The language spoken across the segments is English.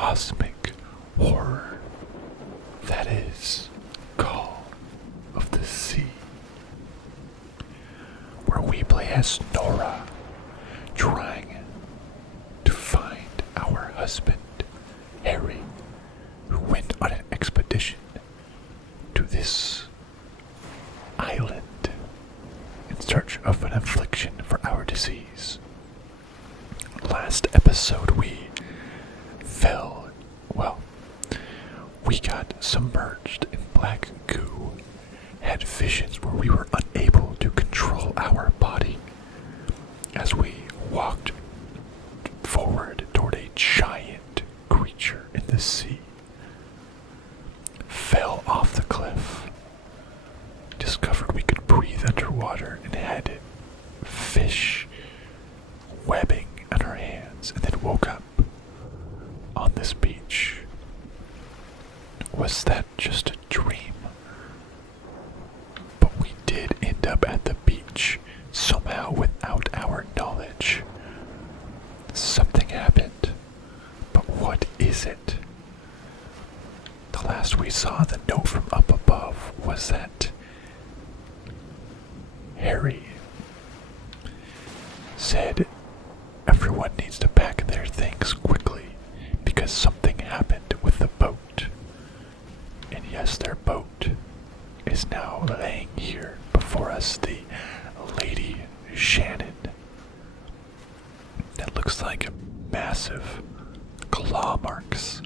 cosmic horror that is Call of the Sea, where we play as Norah, trying to find our husband, Harry, who went on an expedition to this island in search of an affliction for our disease. Last episode we got submerged in black goo, had visions where we were unable to control our body as we walked forward toward a giant creature in the sea, fell off the cliff, discovered we could breathe underwater and had fish webbing on our hands, and then woke up on this beach. Was that just a dream? But we did end up at the beach, somehow without our knowledge. Something happened, but what is it? The last we saw, the note from up above, was that Harry said everyone needs to pack their things quickly because something happened with the boat. And yes, their boat is now laying here before us, the Lady Shannon. That looks like massive claw marks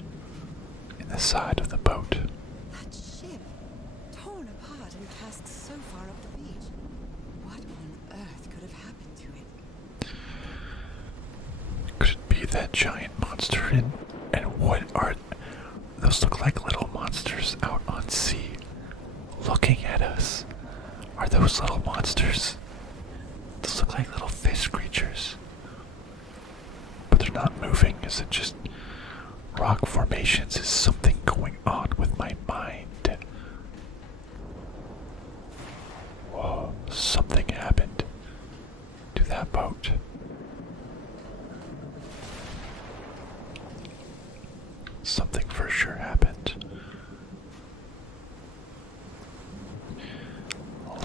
in the side of the boat. That ship, torn apart and cast so far up the beach. What on earth could have happened to it? Could it be that giant monster? And what are those? Look like little monsters out on sea looking at us. Are those little monsters? Those look like little fish creatures. But they're not moving. Is it just rock formations? Is something going on with my mind? Whoa, something happened to that boat. Something for sure happened.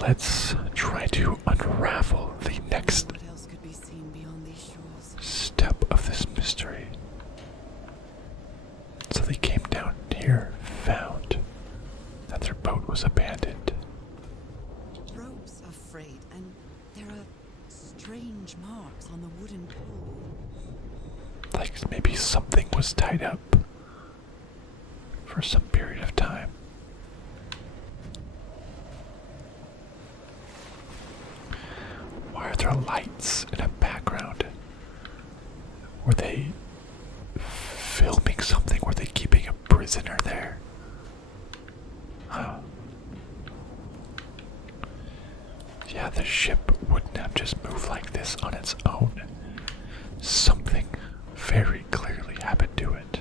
Let's try to unravel the next What else could be seen beyond these shores? step of this mystery. So they came down here, found that their boat was abandoned. Ropes are frayed, and there are strange marks on the wooden pole. Like maybe something was tied up for some period of time. Why are there lights in a background? Were they filming something? Were they keeping a prisoner there? Huh. Yeah, the ship wouldn't have just moved like this on its own. Something very clearly happened to it.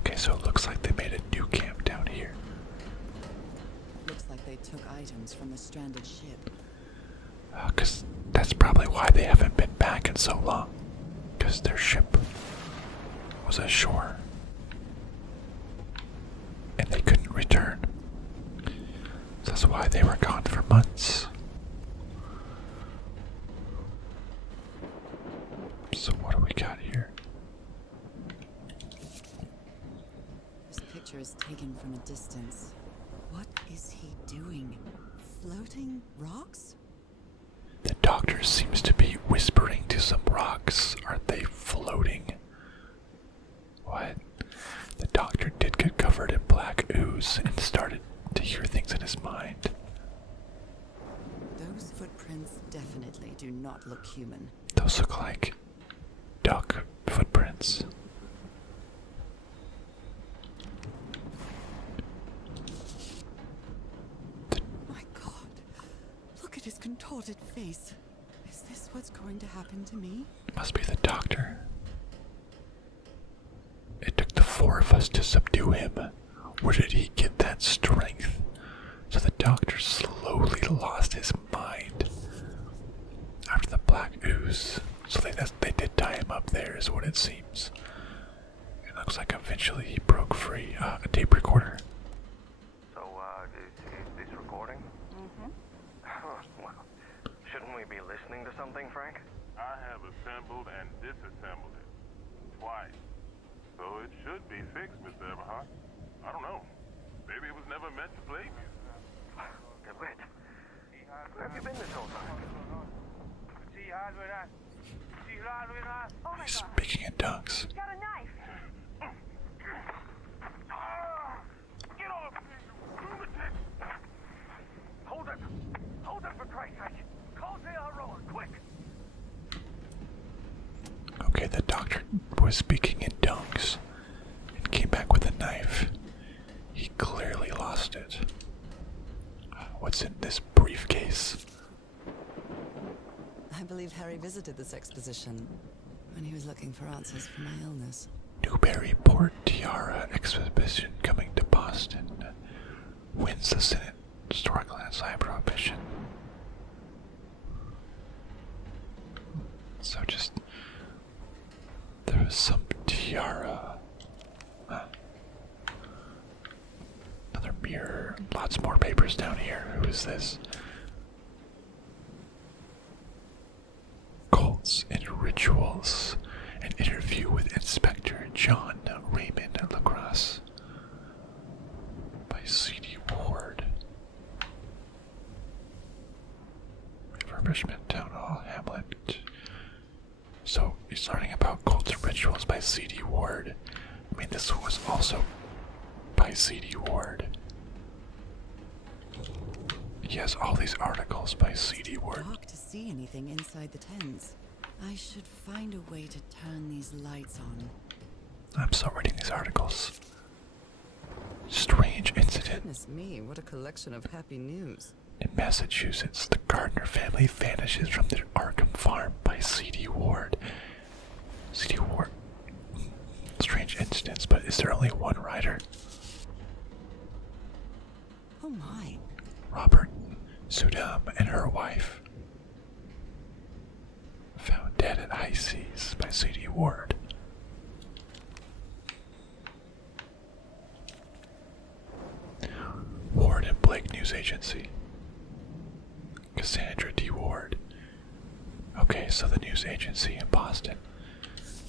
Okay, so it looks like they made a new camp down here. Looks like they took items from the stranded ship. 'Cause that's probably why they haven't been back in so long. 'Cause their ship was ashore. And they couldn't return. So that's why they were gone for months. So what do we got here? This picture is taken from a distance. What is he doing? Floating rocks? The doctor seems to be whispering to some rocks. Are they floating? What? The doctor did get covered in black ooze and started to hear things in his mind. Those footprints definitely do not look human. Those look like duck footprints. My God, look at his contorted face. Is this what's going to happen to me? Must be the doctor. It took the four of us to subdue him. Where did he get that strength? So the doctor slowly lost his mind after the black ooze. So they did tie him up there, is what it seems. Looks like eventually he broke free. A tape recorder. So, is this recording? Mm-hmm. Well, shouldn't we be listening to something, Frank? I have assembled and disassembled it. Twice. So it should be fixed, Mr. Everhart. I don't know. Maybe it was never meant to play music. Wait. Where have you been this whole time? Oh my He's god. speaking in tongues. Got a knife. Get off! Lunatic! Hold it! Hold it for Christ's sake! Call J.R. quick! Okay, the doctor was speaking in tongues and came back with a knife. He clearly lost it. What's in this briefcase? I believe Harry visited this exposition when he was looking for answers for my illness. Newburyport Tiara exhibition coming to Boston. Wins the Senate Historical Anti Prohibition. So just there was some tiara. Another mirror. Lots more papers down here. Who is this? Cults and Rituals. An interview with Inspector John Raymond Lacrosse by C.D. Ward. Refurbishment Town Hall Hamlet. So he's learning about cults and rituals by C.D. Ward. I mean, this was also by C.D. Ward. He has all these articles by C.D. Ward. Dark to see anything inside the tents. I should find a way to turn these lights on. I'm still reading these articles. Strange incident. Goodness me, what a collection of happy news. In Massachusetts, the Gardner family vanishes from their Arkham farm by C.D. Ward. C.D. Ward. Strange incidents, but is there only one writer? Oh my. Robert Sudam and her wife. Found dead at high seas by C.D. Ward. Ward and Blake News Agency. Cassandra D. Ward. Okay, so the news agency in Boston.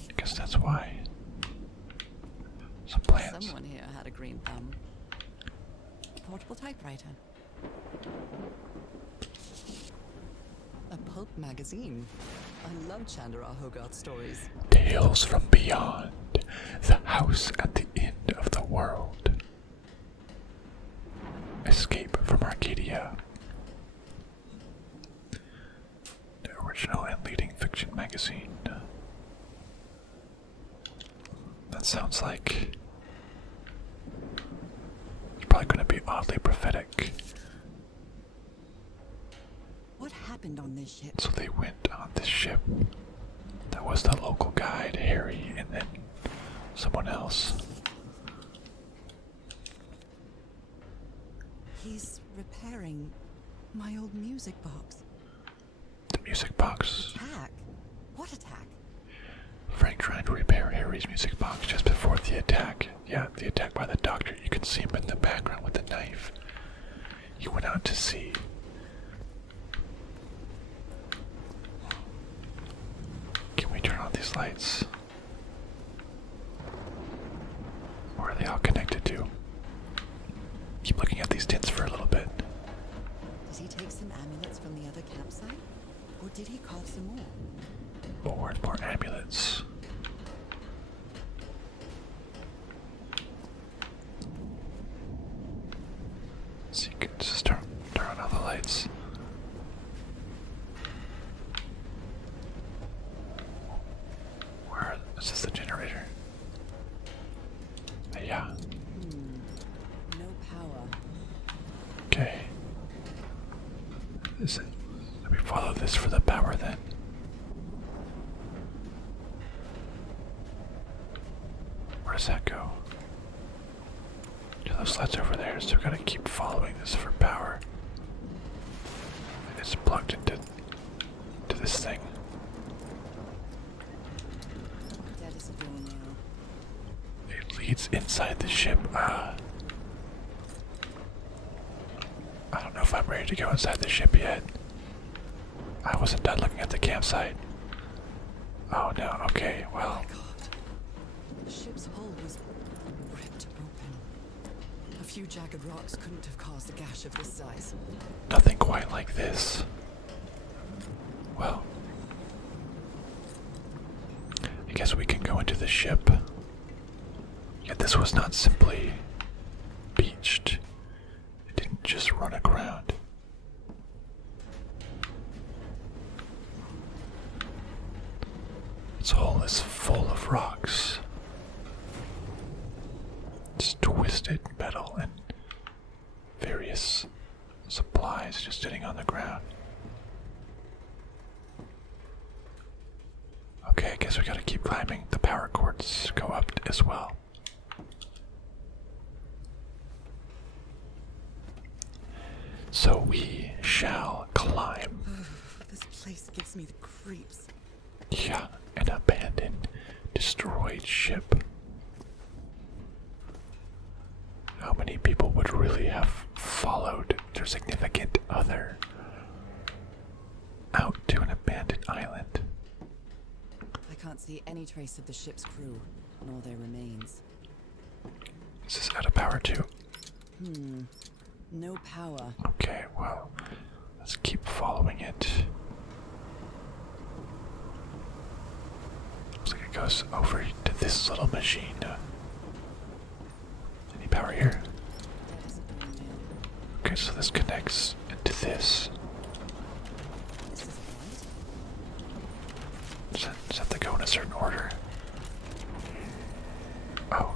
I guess that's why. Some plans. Someone here had a green thumb. A portable typewriter. A pulp magazine. I love Chandra Hogarth stories. Tales from Beyond. The House at the End of the World. Escape from Arcadia. The original and leading fiction magazine. That sounds like it's probably going to be oddly prophetic. What happened on this ship? So they went on this ship. That was the local guide, Harry, and then someone else. He's repairing my old music box. The music box. Attack? What attack? Frank trying to repair Harry's music box just before the attack. Yeah, the attack by the doctor. You can see him in the background with the knife. He went out to sea. Can we turn on these lights? Where are they all connected to? Keep looking at these tents for a little bit. Did he take some amulets from the other campsite? Or did he carve some more? More and more amulets. So you can just turn on all the lights. Is this the generator? Yeah. No power. Okay. Is it? Let me follow this for the power then. Where does that go? To those lights over there, so we're gonna keep following this for power. It's plugged into this thing. Dead as a doornail. leads inside the ship. I don't know if I'm ready to go inside the ship yet. I wasn't done looking at the campsite. Oh no, okay, well. My God. The ship's hull was ripped open. A few jagged rocks couldn't have caused a gash of this size. Nothing quite like this. Well. I guess we can go into the ship. Yet this was not simply beached. It didn't just run aground. Its hull is full of rocks. It's twisted metal and various supplies just sitting on the ground. Okay, I guess we gotta keep climbing. The power cords go up as well. So we shall climb. This place gives me the creeps. Yeah, an abandoned, destroyed ship. How many people would really have followed their significant other out to an abandoned island? I can't see any trace of the ship's crew, nor their remains. Is this out of power too? No power. Okay, well, let's keep following it. Looks like it goes over to this little machine. Any power here? Okay, so this connects into this. Does that to go in a certain order? Oh.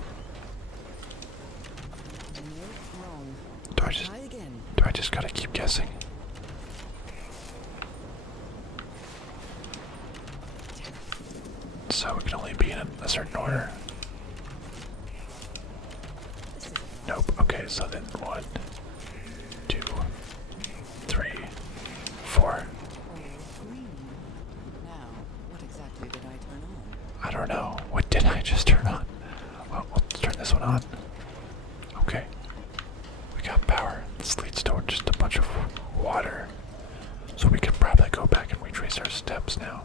Wrong. Do Try again. I just gotta keep guessing? So it can only be in a certain order. Nope. Okay, so then 1, 2, 3, 4. Green. Now, what exactly did I turn on? I don't know. What did I just turn on? Well, let's turn this one on. Okay. We got power. This leads to just a bunch of water. So we can probably go back and retrace our steps now.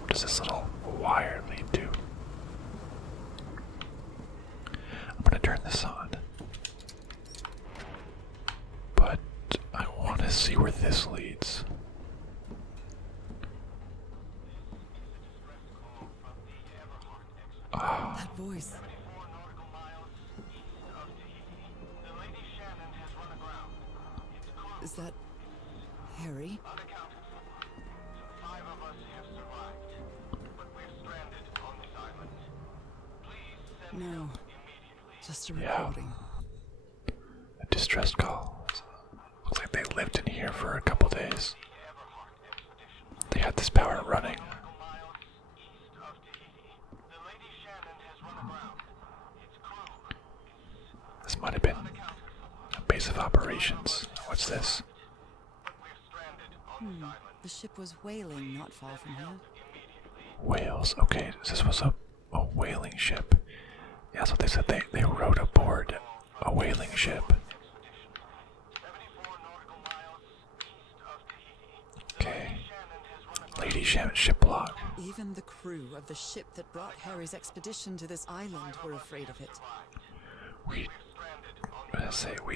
What does this little wire lead to? I'm gonna turn this on. But I want to see where this leads. That voice. Is that Harry? No. Just a Yeah. recording. A distress call. Looks like they lived in here for a couple days. They had this power running. This might have been a base of operations. What's this? The ship was whaling not far from here. Whales. Okay, this was a whaling ship. Yeah, that's what they said. They rode aboard a whaling ship. Okay. Lady ship log. Even the crew of the ship that brought Harry's expedition to this island were afraid of it. We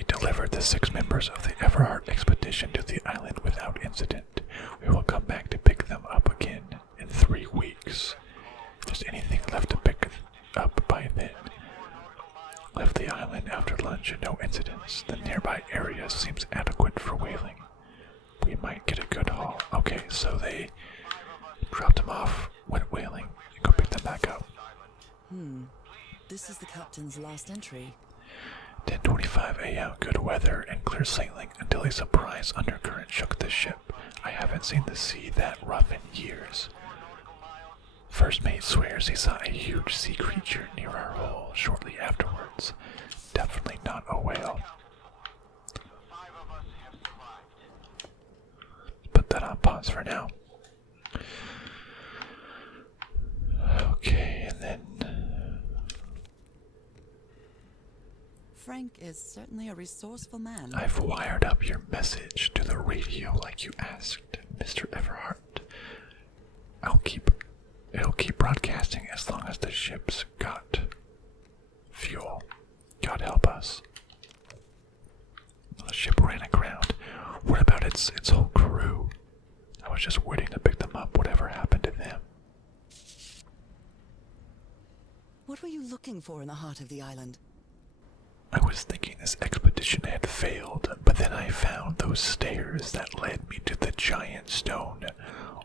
delivered the 6 members of the Everhart expedition to the island without incident. We will come back to pick them up again in 3 weeks. If there's anything left to pick up by then. Left the island after lunch and no incidents. The nearby area seems adequate for whaling. We might get a good haul. Okay, so they dropped them off, went whaling, and go pick them back up. This is the captain's last entry. 10:25 a.m. Good weather and clear sailing until a surprise undercurrent shook the ship. I haven't seen the sea that rough in years. First mate swears he saw a huge sea creature near our hull shortly afterwards. Definitely not a whale. Put that on pause for now. Okay, and then Frank is certainly a resourceful man. I've wired up your message to the radio like you asked, Mr. Everhart. It'll keep broadcasting as long as the ship's got fuel. God help us. The ship ran aground. What about its whole crew? I was just waiting to pick them up, whatever happened to them. What were you looking for in the heart of the island? I was thinking this expedition had failed, but then I found those stairs that led me to the giant stone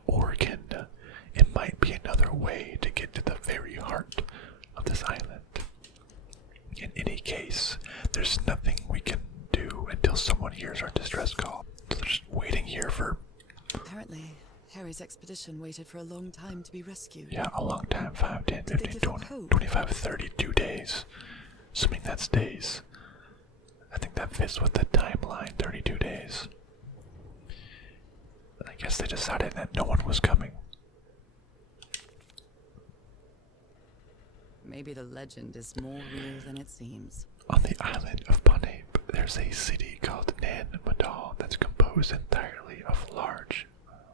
organ. It might be another way to get to the very heart of this island. In any case, there's nothing we can do until someone hears our distress call. So they're just waiting here for... Apparently, Harry's expedition waited for a long time to be rescued. Yeah, a long time. 5, 10, 15, give 20, hope? 25, 32 days. Assuming that's days. I think that fits with the timeline, 32 days. I guess they decided that no one was coming. Maybe the legend is more real than it seems. On the island of Panepe, there's a city called Nan Madal that's composed entirely of large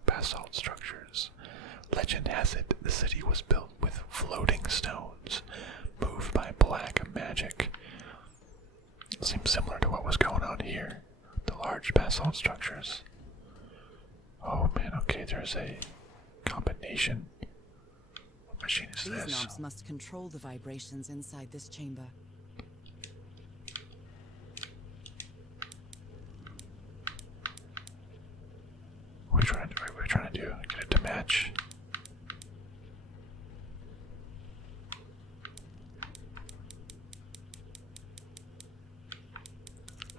basalt structures. Legend has it the city was built with floating stones, moved by black magic. Seems similar to what was going on here, the large basalt structures. Oh man, okay, there's a combination. What machine is These this? knobs must control the vibrations inside this chamber. What are we trying to do? Get it to match.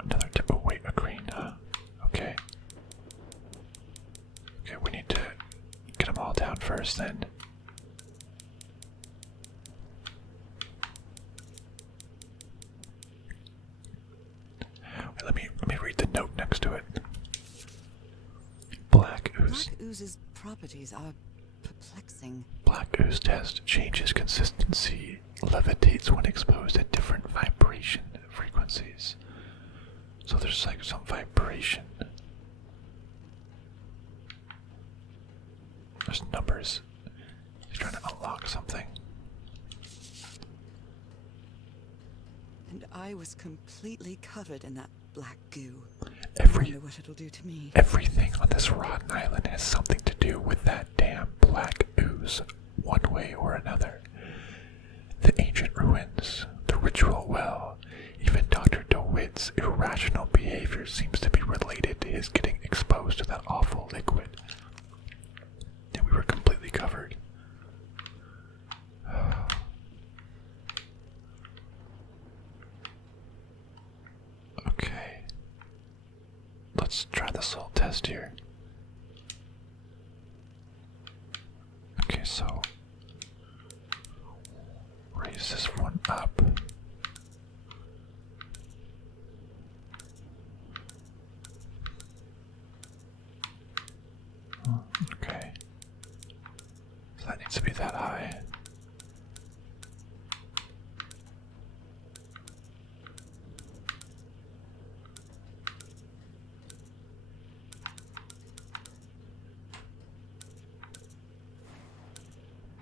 Another tip. Oh wait, a green, huh? Okay. Okay, we need to get them all down first then. Wait, let me read the note next to it. Black ooze. Black ooze's properties are perplexing. Black ooze test changes consistency, levitates when exposed at different vibration frequencies. So there's like some vibration. There's numbers. He's trying to unlock something. And I was completely covered in that black goo. I Every wonder what it'll do to me. Everything on this rotten island has something to do with that damn black ooze, one way or another. The ancient ruins, the ritual well, even Dr. DeWitt's irrational behavior seems to be related to his getting exposed to that awful liquid. And we were completely covered. Okay. Let's try this little test here. Okay, so raise this one up. Okay. So that needs to be that high.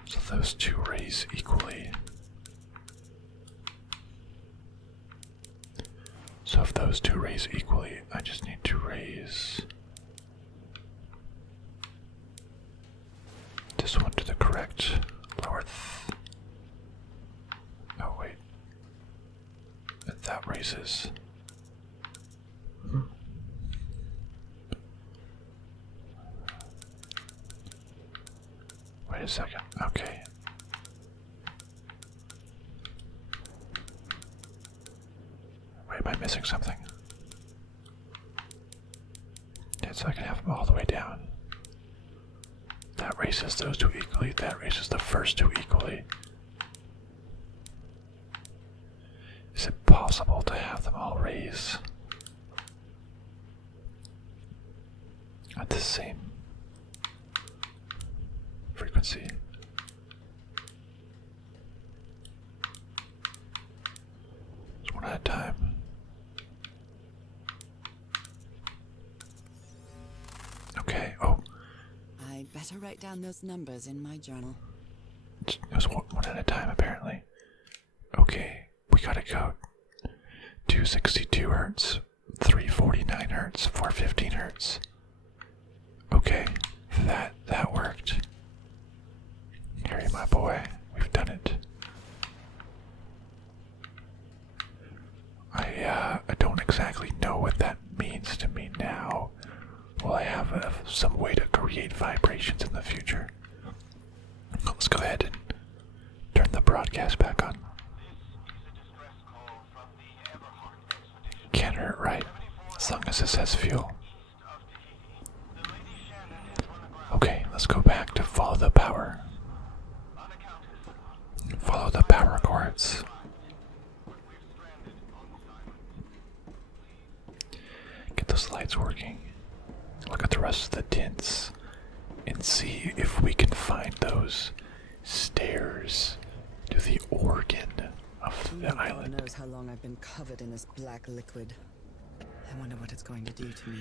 So those two raise equally. So if those two raise equally, I just need to raise this one to the correct lower. Oh wait, and that raises. Wait a second. Okay. Wait, am I missing something? Yeah, so I can have them all the way down. That raises those two equally. That raises the first two equally. Is it possible to have them all raise at the same frequency? Just one at a time. better write down those numbers in my journal. It was one at a time, apparently. Okay, we gotta go. 262 hertz, 349 hertz, 415 hertz. Okay, that worked. Harry, my boy, we've done it. I don't exactly know what that means to me now. Will I have some way to create vibrations in the future? Let's go ahead and turn the broadcast back on. Can't hurt, right? As long as this has fuel. Okay, let's go back to follow the power. Follow the power cords. Get those lights working. Look at the rest of the tints and see if we can find those stairs to the organ of the island. God knows how long I've been covered in this black liquid. I wonder what it's going to do to me.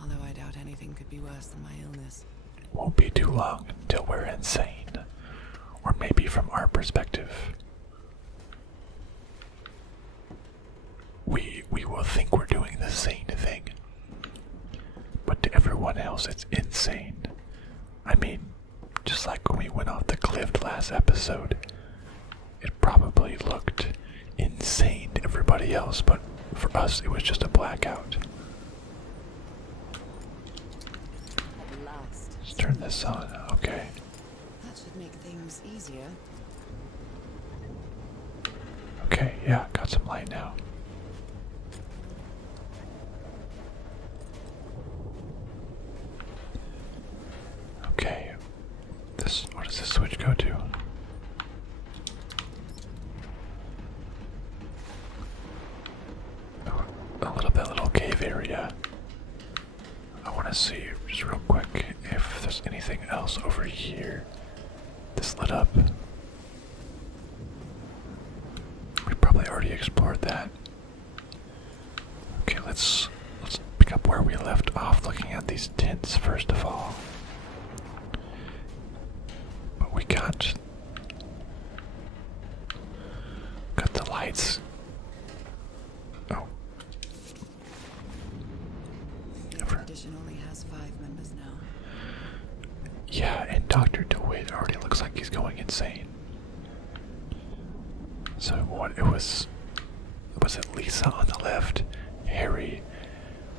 Although I doubt anything could be worse than my illness. Won't be too long until we're insane. Or maybe from our perspective, we will think we're doing the sane thing. But to everyone else, it's insane. I mean, just like when we went off the cliff last episode, it probably looked insane to everybody else, but for us, it was just a blackout. At last. Let's turn this on, okay. That should make things easier. Okay, yeah, got some light now. Okay, what does this switch go to? Oh, that little cave area. I want to see, just real quick, if there's anything else over here. This lit up. We probably already explored that. Okay, let's pick up where we left off, looking at these tints first of all. But we got the lights. Oh. The expedition only has 5 members now. Yeah, and Dr. DeWitt already looks like he's going insane. So what it was it Lisa on the left, Harry,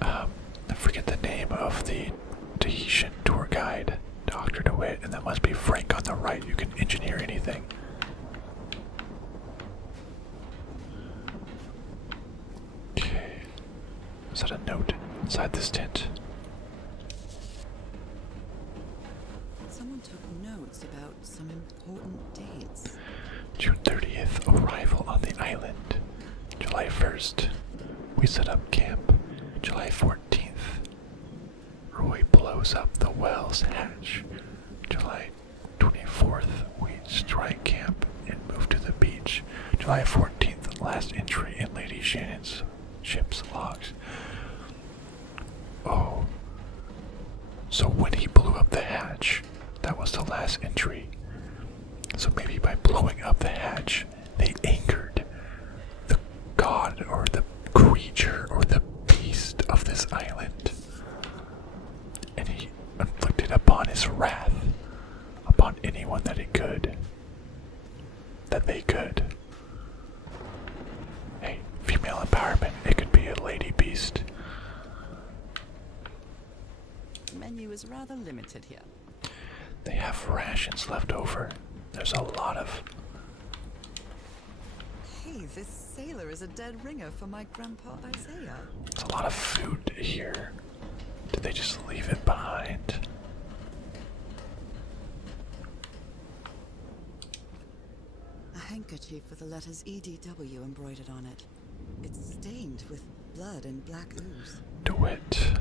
I forget the name of the Tahitian tour guide, Dr. DeWitt, and that must be Frank on the right, who can engineer anything. Okay. Is that a note inside this tent? Someone took notes about some important dates. June 30th, arrival on the island. July 1st, we set up camp. July 14th, Roy blows up the whale's hatch. July 24th, we strike camp and move to the beach. July 14th, last entry in Lady Shannon's ship's logs. Oh, so when he blew up the hatch, that was the last entry. So maybe by blowing up the hatch, they angered the god or the creature or the beast of this island. And he inflicted upon his wrath upon anyone that he could. That they could. Hey, female empowerment, it could be a lady beast. The menu is rather limited here. They have rations left over. There's a lot of... Hey, this sailor is a dead ringer for my grandpa Isaiah. There's a lot of food here. Did they just leave it behind? A handkerchief with the letters EDW embroidered on it. It's stained with blood and black ooze. DeWitt.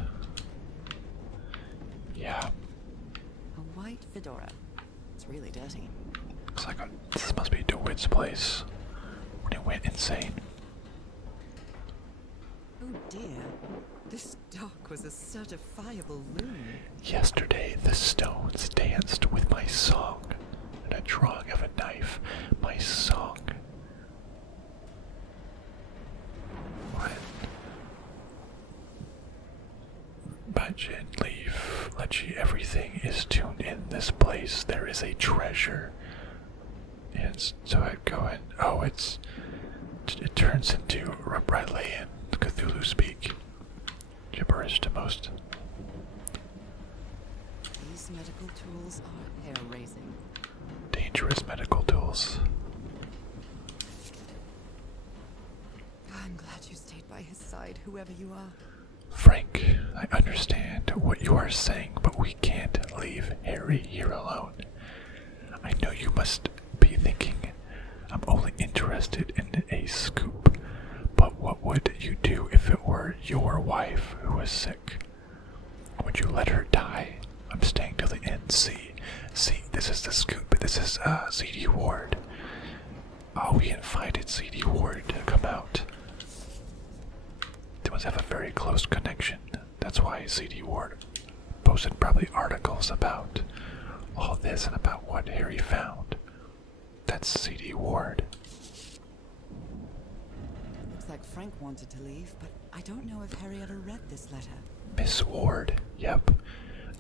Yeah. A white fedora. It's really dirty. Looks like this must be DeWitt's place when he went insane. Who dear. This dock was a certifiable loon. Yesterday the stones danced with my song, and a drawing of a knife, my song. What? Budget, leave, Letchy, everything is tuned in this place. There is a treasure. And so I go in. Oh, it turns into Reptilian Cthulhu speak. Gibberish to most. These medical tools are hair-raising. Dangerous medical tools. I'm glad you stayed by his side, whoever you are. Frank, I understand what you are saying, but we can't leave Harry here alone. I know you must be thinking I'm only interested in a scoop, but what would you do if it were your wife who was sick? Would you let her die? I'm staying till the end. See, this is the scoop. This is C.D. Ward. Oh, we invited C.D. Ward to come out. They must have a very close connection. That's why C.D. Ward posted probably articles about all this and about what Harry found. That's C.D. Ward. Looks like Frank wanted to leave, but I don't know if Harry ever read this letter. Miss Ward, yep.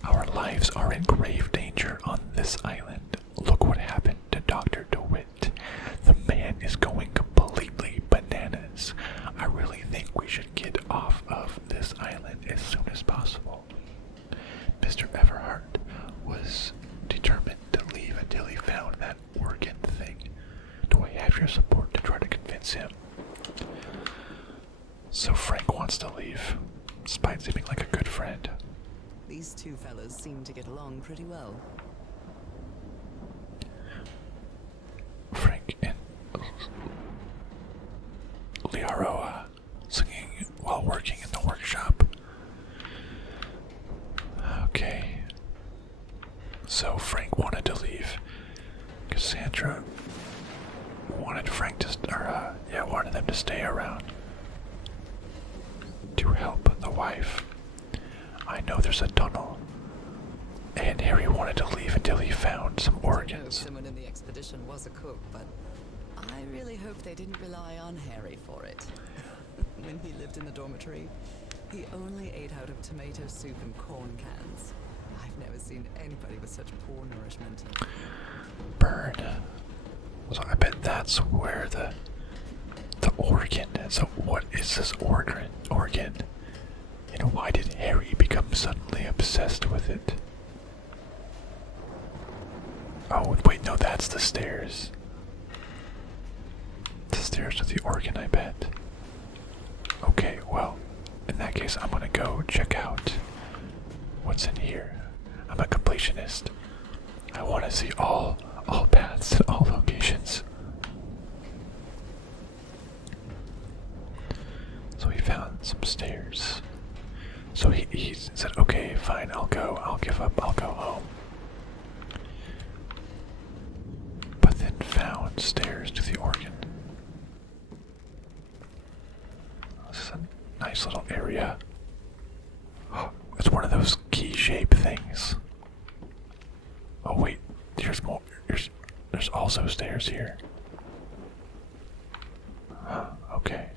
Our lives are in grave danger on this island. Look what happened to Dr. DeWitt. The man is going completely bananas. I really think we should get off of this island as soon as possible. Mr. Everhart was determined to leave until he found that organ thing. Do I have your support to try to convince him? So Frank wants to leave, despite seeming like a good friend. These two fellows seem to get along pretty well. Frank and Liaroa singing while working in the workshop. Okay. So Frank wanted to leave. Cassandra wanted Frank to, wanted them to stay around to help the wife. I know there's a tunnel, and Harry wanted to leave until he found some organs. Someone in the expedition was a cook, but I really hope they didn't rely on Harry for it. When he lived in the dormitory, he only ate out of tomato soup and corn cans. I've never seen anybody with such poor nourishment. Burn. So I bet that's where the organ is. So what is this organ? And why did Harry become suddenly obsessed with it? Oh, wait, no, that's the stairs. The stairs to the organ, I bet. Okay, well, in that case, I'm gonna go check out what's in here. I'm a completionist. I want to see all paths and all locations. So he found some stairs. So he said, okay, fine, I'll give up, I'll go home. But then found stairs to the organ. This is a nice little area. Oh, it's one of those key-shaped things. Oh wait, there's more. There's also stairs here. Okay.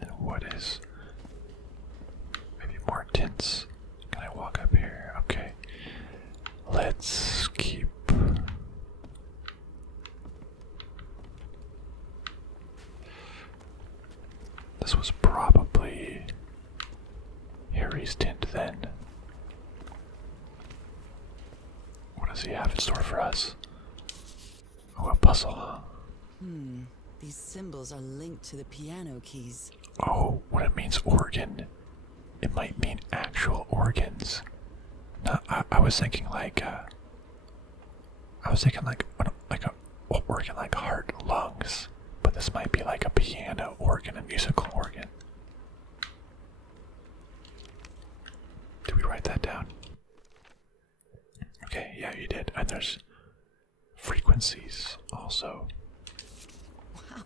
And what is... maybe more tints. Can I walk up here? Okay. Let's keep... This was probably Harry's tint then. What does he have in store for us? Oh, a puzzle, huh? These symbols are linked to the piano keys. Oh, when it means organ, it might mean actual organs. No, I was thinking like a organ like heart, lungs, but this might be like a piano organ, a musical organ. Did we write that down? Okay, yeah, you did. And there's frequencies also.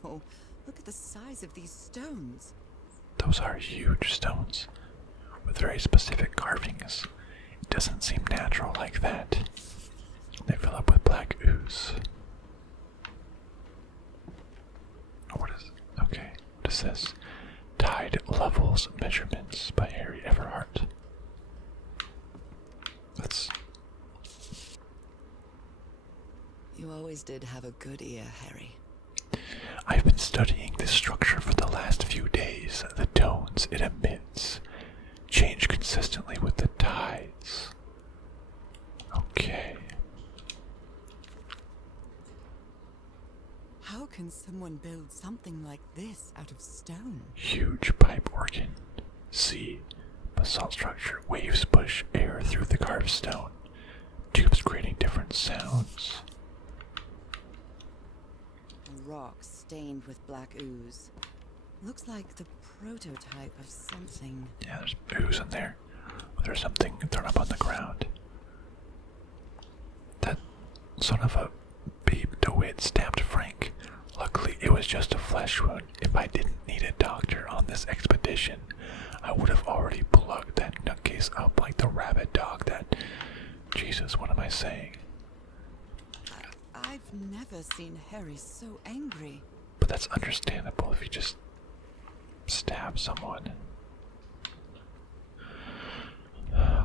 Wow, Look at the size of these stones. Those are huge stones with very specific carvings. It doesn't seem natural like that. They fill up with black ooze. What is... okay, what is this? Tide Levels Measurements by Harry Everhart. That's... You always did have a good ear, Harry. I've been studying this structure for the last few days. The tones it emits change consistently with the tides. Okay. How can someone build something like this out of stone? Huge pipe organ. C. Basalt structure. Waves push air through the carved stone. Tubes creating different sounds. A rock stained with black ooze. Looks like the prototype of something. Yeah, there's ooze in there. There's something thrown up on the ground. That son of a babe DeWitt stabbed Frank. Luckily, it was just a flesh wound. If I didn't need a doctor on this expedition, I would have already plugged that nutcase up like the rabid dog that... Jesus, what am I saying? I've never seen Harry so angry. But that's understandable if you just stab someone.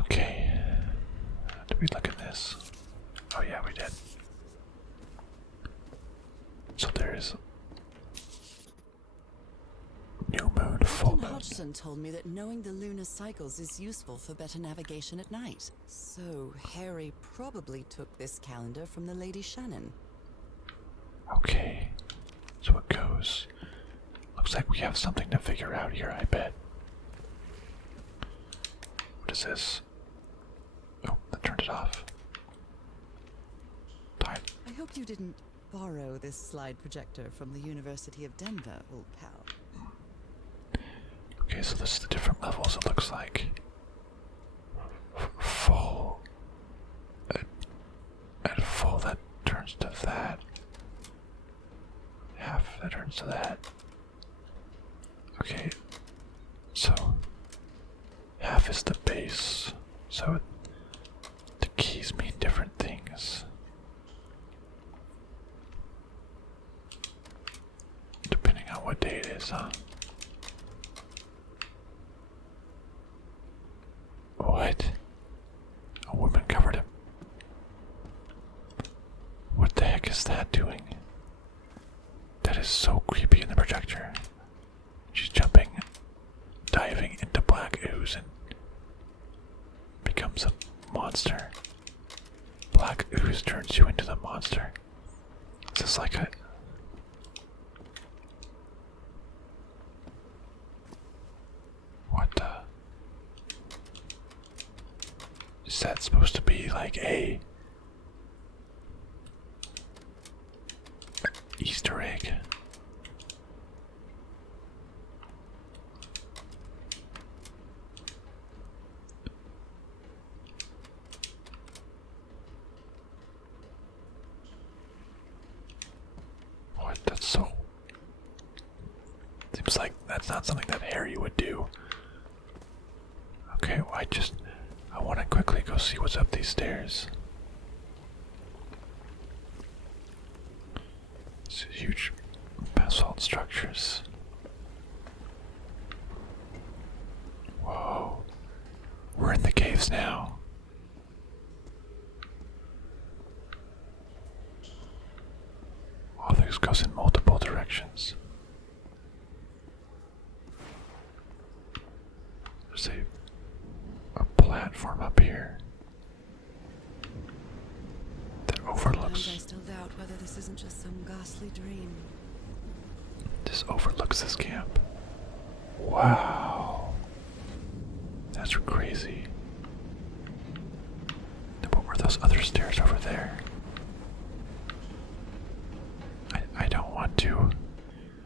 Okay. Did we look at this? Oh yeah, we did. So there's new moon, full Captain moon. Hodgson told me that knowing the lunar cycles is useful for better navigation at night. So Harry probably took this calendar from the Lady Shannon. Okay, so it goes. Looks like we have something to figure out here, I bet. What is this? Oh, that turned it off. Tide. I hope you didn't borrow this slide projector from the University of Denver, old pal. Okay, so this is the different levels, it looks like. Full. At full, that turns to that. Half, that turns to that. Okay, so half is the base, so the keys mean different things. Depending on what day it is, huh? What? A woman covered him. What the heck is that doing? That is so creepy in the projector. She's jumping, diving into black ooze and becomes a monster. Black ooze turns you into the monster. Is this like a... What the... Is that supposed to be like a... Easter egg? What? That's so... Seems like that's not something that Harry would do. Okay, well, I want to quickly go see what's up these stairs. These huge basalt structures. Whoa. We're in the caves now. Oh, this goes in multiple directions. There's a platform up here that overlooks. Sometimes I still doubt whether this isn't just some ghastly dream. This overlooks this camp. Wow. That's crazy. What were those other stairs over there? I don't want to.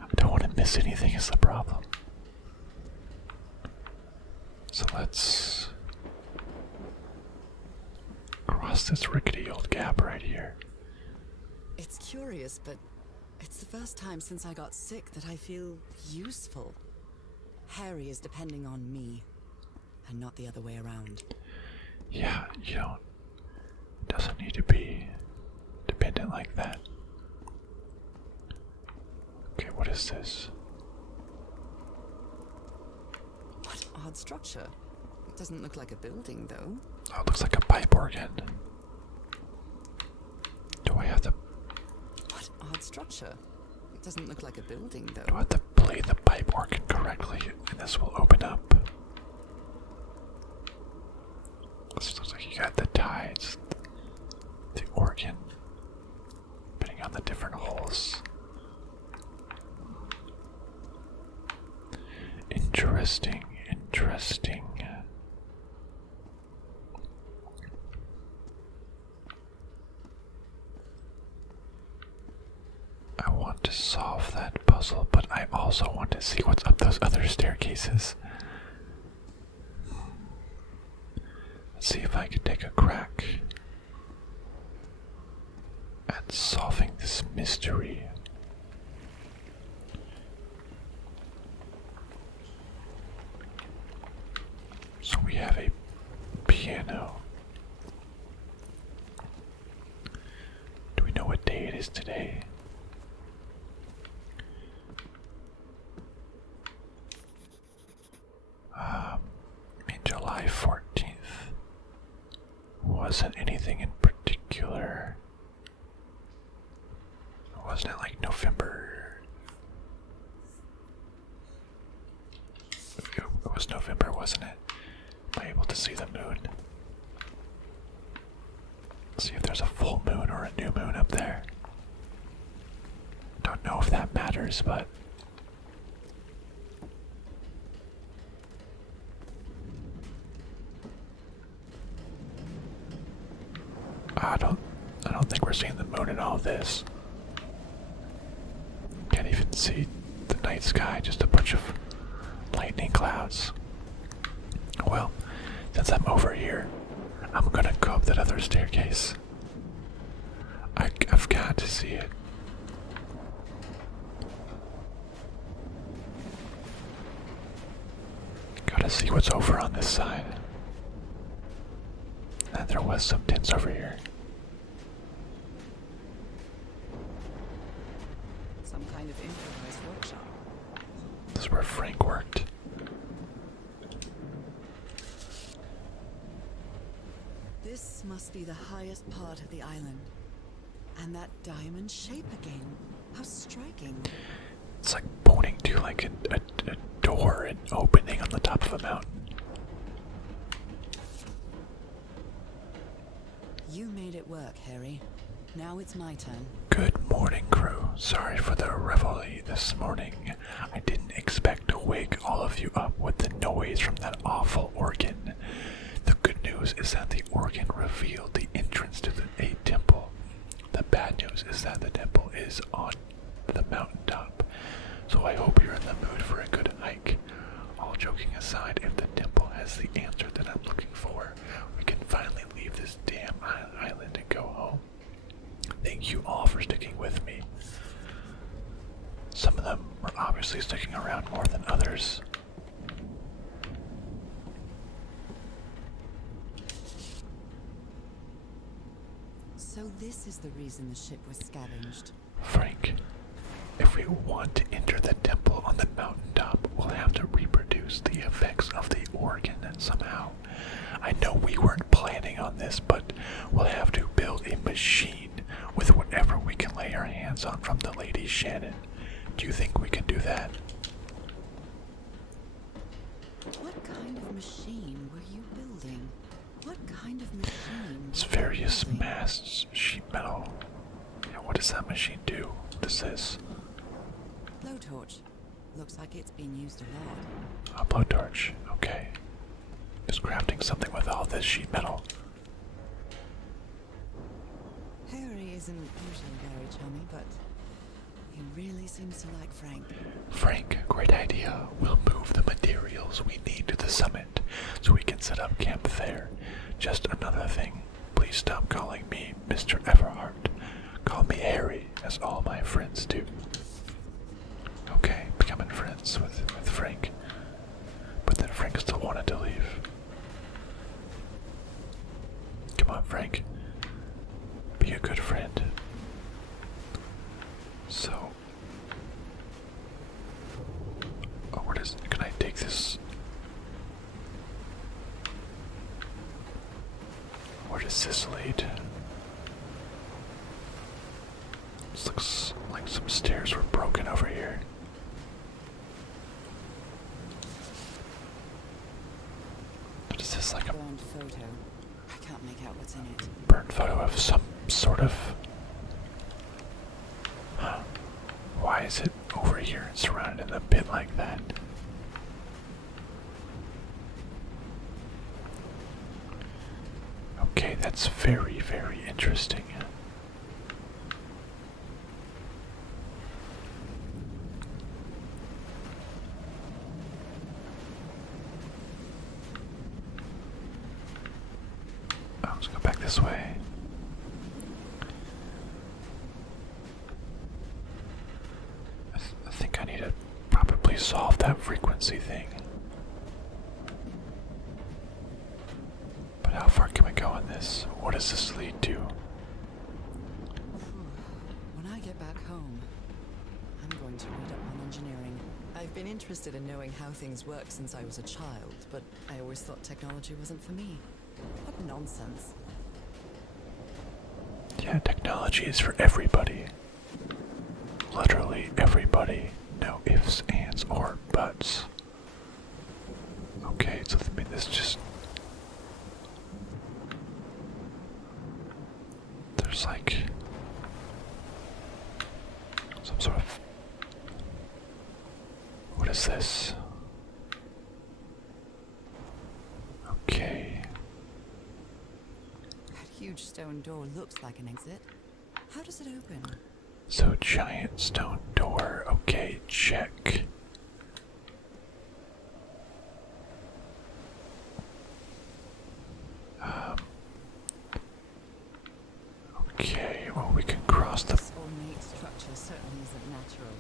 I don't want to miss anything is the problem. So let's cross this rickety old gap right here. It's curious, but It's the first time since I got sick that I feel useful. Harry is depending on me, and not the other way around. Yeah, you don't. Doesn't need to be dependent like that. Okay, what is this? What odd structure. It doesn't look like a building, though. Oh, it looks like a pipe organ. Do I have to... What odd structure. It doesn't look like a building, Do I though. have to play the pipe organ correctly, and this will open up? This looks like you got the ties, the organ, depending on the different holes. Interesting, interesting. I want to solve that puzzle, but I also want to see what's up those other staircases. Let's see if I can take a crack at solving this mystery. So we have a piano. Do we know what day it is today? July 14th. Wasn't anything in particular. Wasn't it like November? It was November, wasn't it? Am I able to see the moon? Let's see if there's a full moon or a new moon up there. Don't know if that matters, but I don't think we're seeing the moon in all this. Can't even see the night sky, just a bunch of lightning clouds. Well, since I'm over here, I'm gonna go up that other staircase. I've got to see it. Gotta see what's over on this side. And there was some tents over here. Some kind of improvised workshop. This is where Frank worked. This must be the highest part of the island. And that diamond shape again. How striking. It's like pointing to like a door and opening on the top of a mountain. You made it work, Harry. Now it's my turn. Good morning, crew. Sorry for the reveille this morning. I didn't expect to wake all of you up with the noise from that awful organ. The good news is that the organ revealed the entrance to a temple. The bad news is that the temple is on the mountaintop. So I hope you're in the mood for a good hike. All joking aside, if the temple has the answer that I'm looking for, we can finally leave this damn island and go home. Thank you all for sticking with me. Some of them were obviously sticking around more than others. So this is the reason the ship was scavenged. Frank, if we want to enter the temple on the mountaintop, we'll have to reproduce the effects of the organ somehow. I know we weren't planning on this, but we'll have to build a machine with whatever we can lay our hands on from the Lady Shannon. Do you think we can do that? What kind of machine were you building? What kind of machine? It's were you various building? masts, sheet metal. Yeah, what does that machine do? What is this? Blowtorch. Looks like it's been used a lot. A blowtorch. Okay. Just crafting something with all this sheet metal. Harry isn't usually very chummy, but he really seems to like Frank. Frank, great idea. We'll move the materials we need to the summit so we can set up camp there. Just another thing. Please stop calling me Mr. Everhart. Call me Harry, as all my friends do. good friend. So, oh, can I take this? Where does this lead? This looks like some stairs were broken over here. What is this, like a Burned photo. I can't make out what's in it. burnt photo of some sort of... Huh. Why is it over here and surrounded in a pit like that? Okay, that's very, very interesting. Oh, let's go back this way. I think I need to probably solve that frequency thing. But how far can we go on this? What does this lead to? When I get back home, I'm going to read up on engineering. I've been interested in knowing how things work since I was a child, but I always thought technology wasn't for me. What nonsense. Yeah, technology is for everybody. Literally everybody. No ifs, ands, or buts. Okay, so I mean, this just... There's like... some sort of... What is this? Okay. That huge stone door looks like an exit. How does it open? So, giant stone door. Okay, check. Okay, well, we can cross the... This ornate structure certainly isn't natural,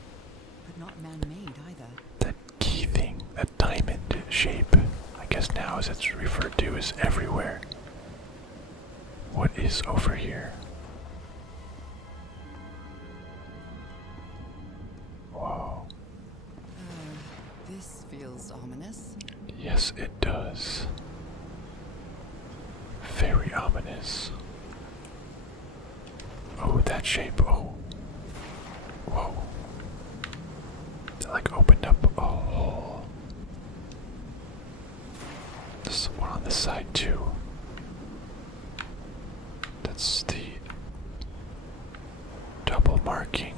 but not man-made either. That key thing, that diamond shape, I guess now as it's referred to, is everywhere. What is over here? Whoa. This feels ominous. Yes, it does. Very ominous. Oh, that shape. Oh. Whoa. That like opened up a hole. There's one on this side too. That's the double marking.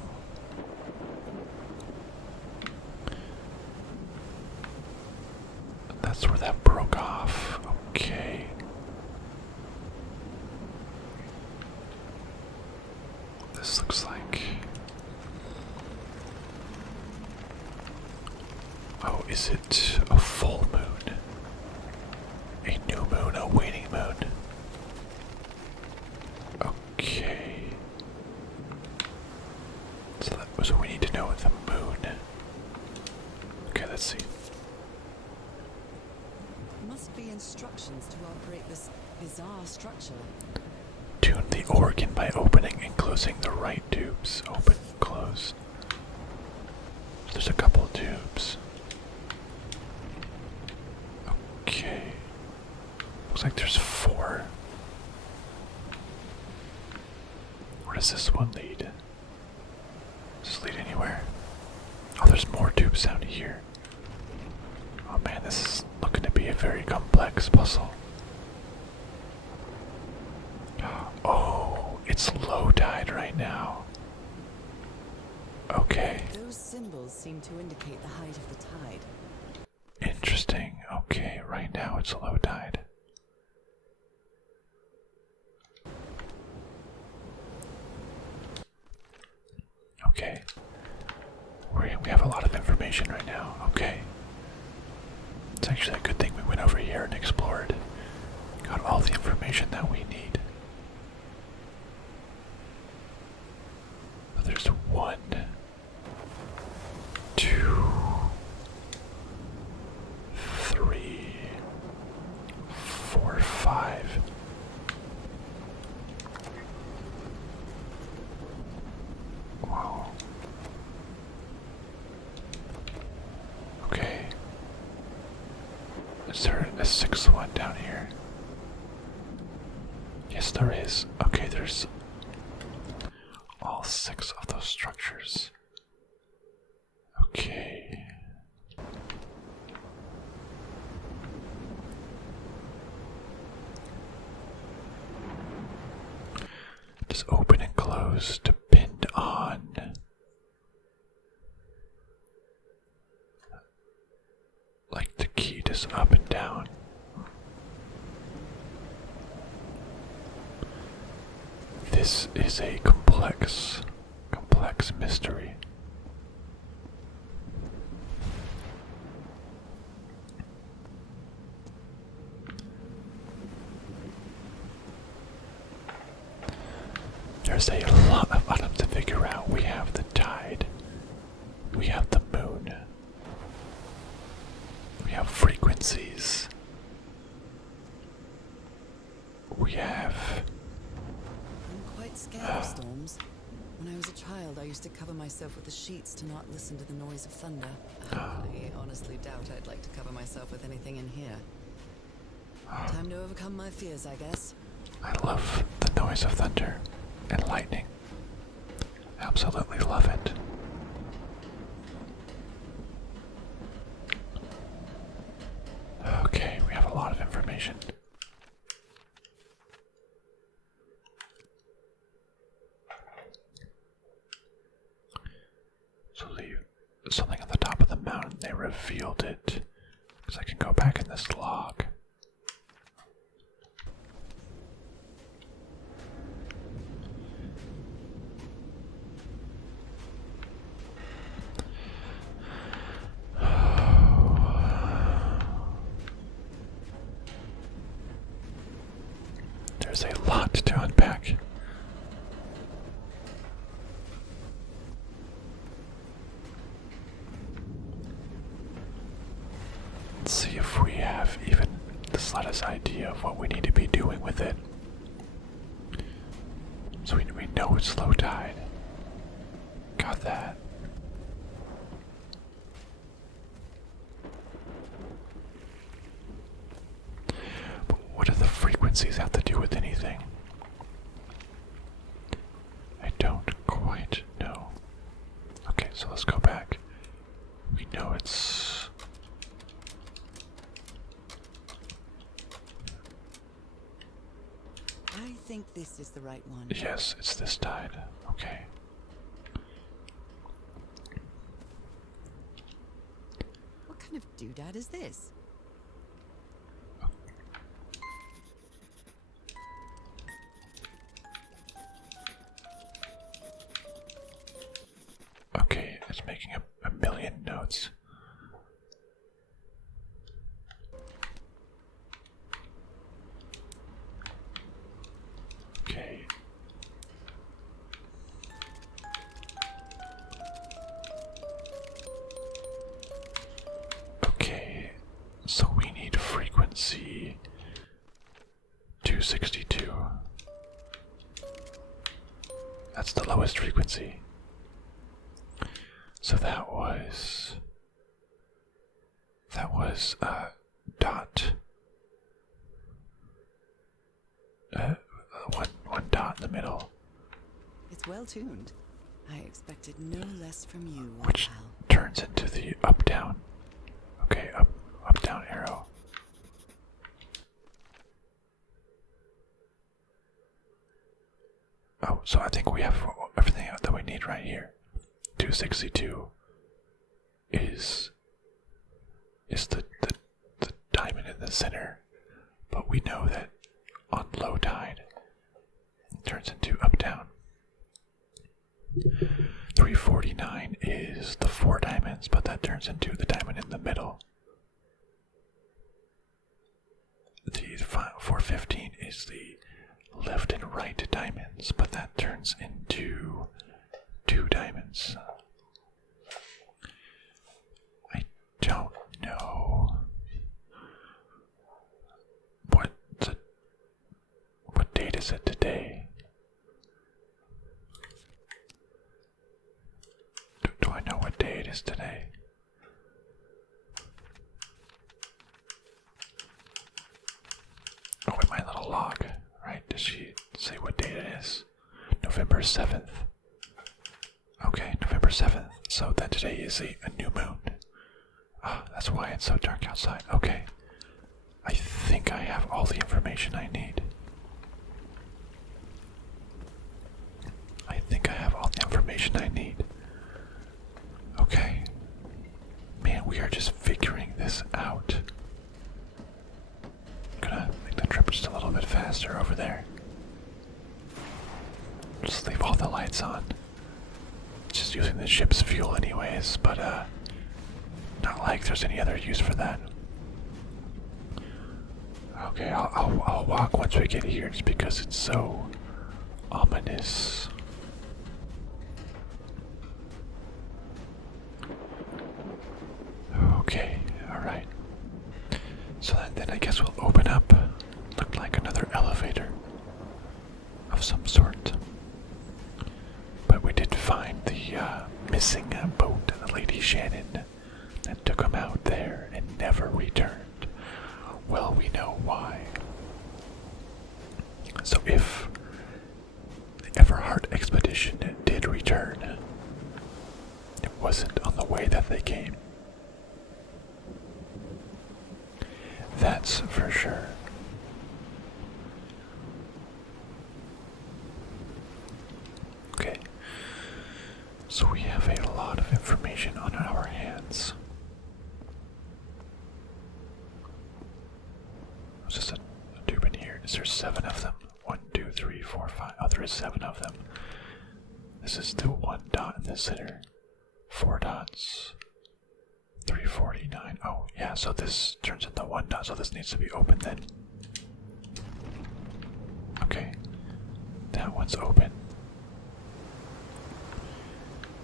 That's where that broke off. Okay. This looks like... Oh, is it a full moon? A new moon, a waning moon? Okay. So we need to know the moon. Okay, let's see. Must be instructions to operate this bizarre structure. Tune the organ by opening and closing the right tubes. Open, close. There's a couple of tubes. Okay. Looks like there's 4. Where does this one lead? Does this lead anywhere? Oh, there's more tubes down here. Oh man, this is looking to be a very complex puzzle. Oh, it's low tide right now. Okay. Those symbols seem to indicate the height of the tide. Interesting. Okay, right now it's low tide. Okay. We have a lot of information right now. Okay. It's actually a good thing we went over here and explored. Got all the information that we need. But there's 1, 2, 3, 4, 5. sixth one down here? Yes, there is. Okay, there's all 6 of those structures. Okay. Just open and close, depend on. Like the key just up and down. This is a complex mystery. There's a lot of items to figure out. We have the tide. We have the moon. We have frequencies. We have... I'm quite scared of storms. When I was a child, I used to cover myself with the sheets to not listen to the noise of thunder. I honestly doubt I'd like to cover myself with anything in here. Time to overcome my fears, I guess. I love the noise of thunder and lightning. Absolutely love it. Okay, we have a lot of information. So leave something on the top of the mountain. They revealed it. Because I can go back in this log. There's a lot to unpack. Let's see if we have even the slightest idea of what we need to be doing with it. So we know it's low tide. Got that. But what do the frequencies have to do with anything? I don't quite know. Okay, so let's go back. We know it's... I think this is the right one. Yes, it's this tide. Okay. What kind of doodad is this? Okay, it's making a million notes. Okay. Okay, so we need frequency 262. That's the lowest frequency. So that was dot one dot in the middle, It's well tuned. I expected no less from you, which pal. turns into the up down. Okay, up down arrow. Oh, so I think we have everything that we need right here. 262 is the diamond in the center, but we know that on low tide it turns into up down. 349 is the 4 diamonds, but that turns into the diamond in the middle. The 415 is the left and right diamonds, but that turns into 2 diamonds. I don't know what date is it today? Do I know what day it is today? November 7th. Okay, November 7th. So then today is a new moon. Ah, that's why it's so dark outside. Okay. I think I have all the information I need. I think I have all the information I need. Okay. Man, we are just figuring this out. I'm gonna make the trip just a little bit faster over there. Just leave all the lights on. Just using the ship's fuel anyways, but not like there's any other use for that. Okay, I'll walk once we get here just because it's so ominous. Okay, alright. So then I guess we'll open up. Looked like another elevator of some sort. But we did find the missing boat, the Lady Shannon, that took him out there and never returned. Well, we know why. So if the Everhart expedition did return, it wasn't on the way that they came. That's for sure. Okay. So we have a lot of information on our hands. There's just a tube in here. Is there 7 of them? 1, 2, 3, 4, 5. Oh, there is 7 of them. This is the 1 dot in the center. 4 dots. 349. Oh, yeah, so this turns into 1 dot, so this needs to be open then. Okay. That one's open.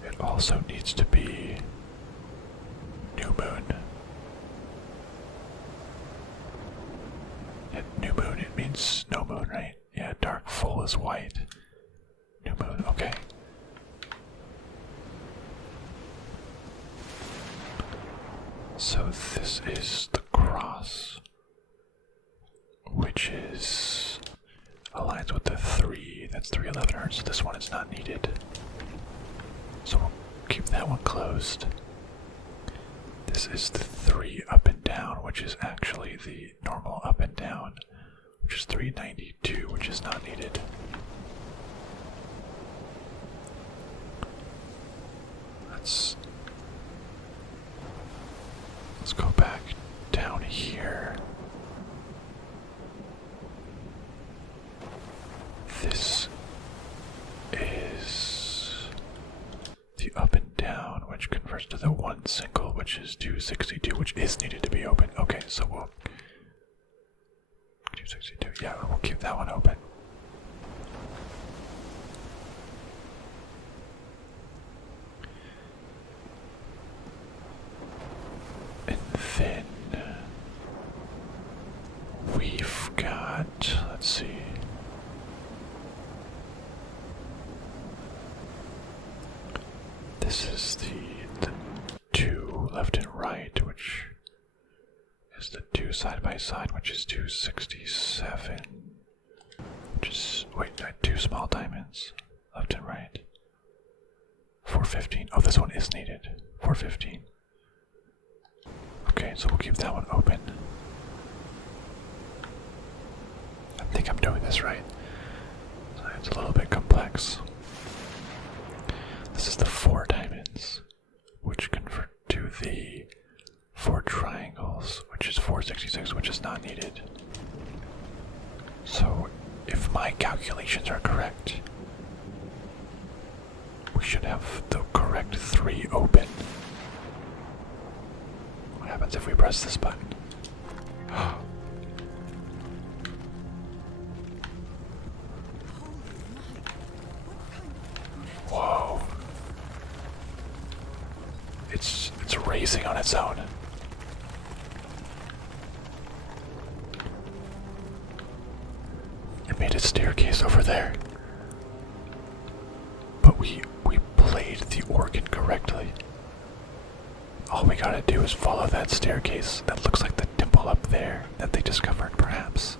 It also needs to be new moon. New moon, it means no moon, right? Yeah, dark full is white. New moon, okay. So this is the cross, which is aligns with the 3. That's 311 hertz. So this one is not needed. So we'll keep that one closed. This is the 3 up and down, which is actually the normal up and down, which is 392, which is not needed. Let's go back down here. This is the up and down, which converts to the 1 single, which is 262, which is needed to be open. Okay, so we'll 262. Yeah, we'll keep that one open. And then we've got, let's see. This is the 2 left and right, which is the 2 side by side, which is 267. Which is, wait, 2 small diamonds, left and right. 415. Oh, this one is needed. 415. Okay, so we'll keep that one open. I think I'm doing this right. It's a little bit complex. This is the 4 diamonds, which convert to the 4 triangles, which is 466, which is not needed. So, if my calculations are correct, we should have the correct 3 open. What happens if we press this button? Whoa. It's raising on its own. It made a staircase over there. But we played the organ correctly. All we gotta do is follow that staircase that looks like the temple up there that they discovered, perhaps.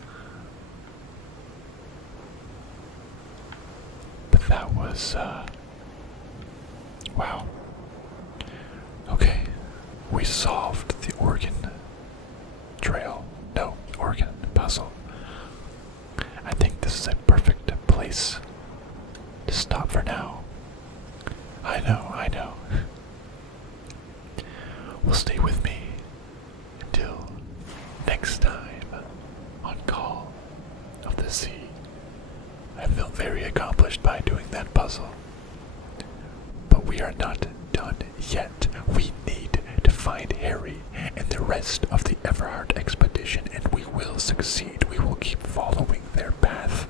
But That was, wow. Okay, we solved the Oregon Trail. No, Oregon puzzle. I think this is a perfect place to stop for now. I know, I know. Well, stay with me until next time on Call of the Sea. I felt very accomplished by doing that puzzle. But we are not done yet. We need to find Harry and the rest of the Everhard expedition, and we will succeed. We will keep following their path.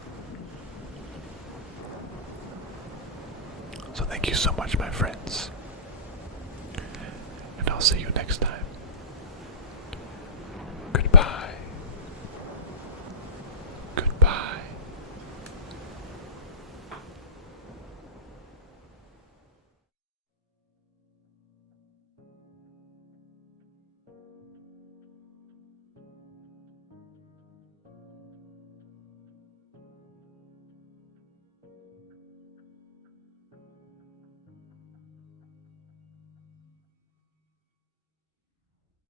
So thank you so much, my friends. And I'll see you next time.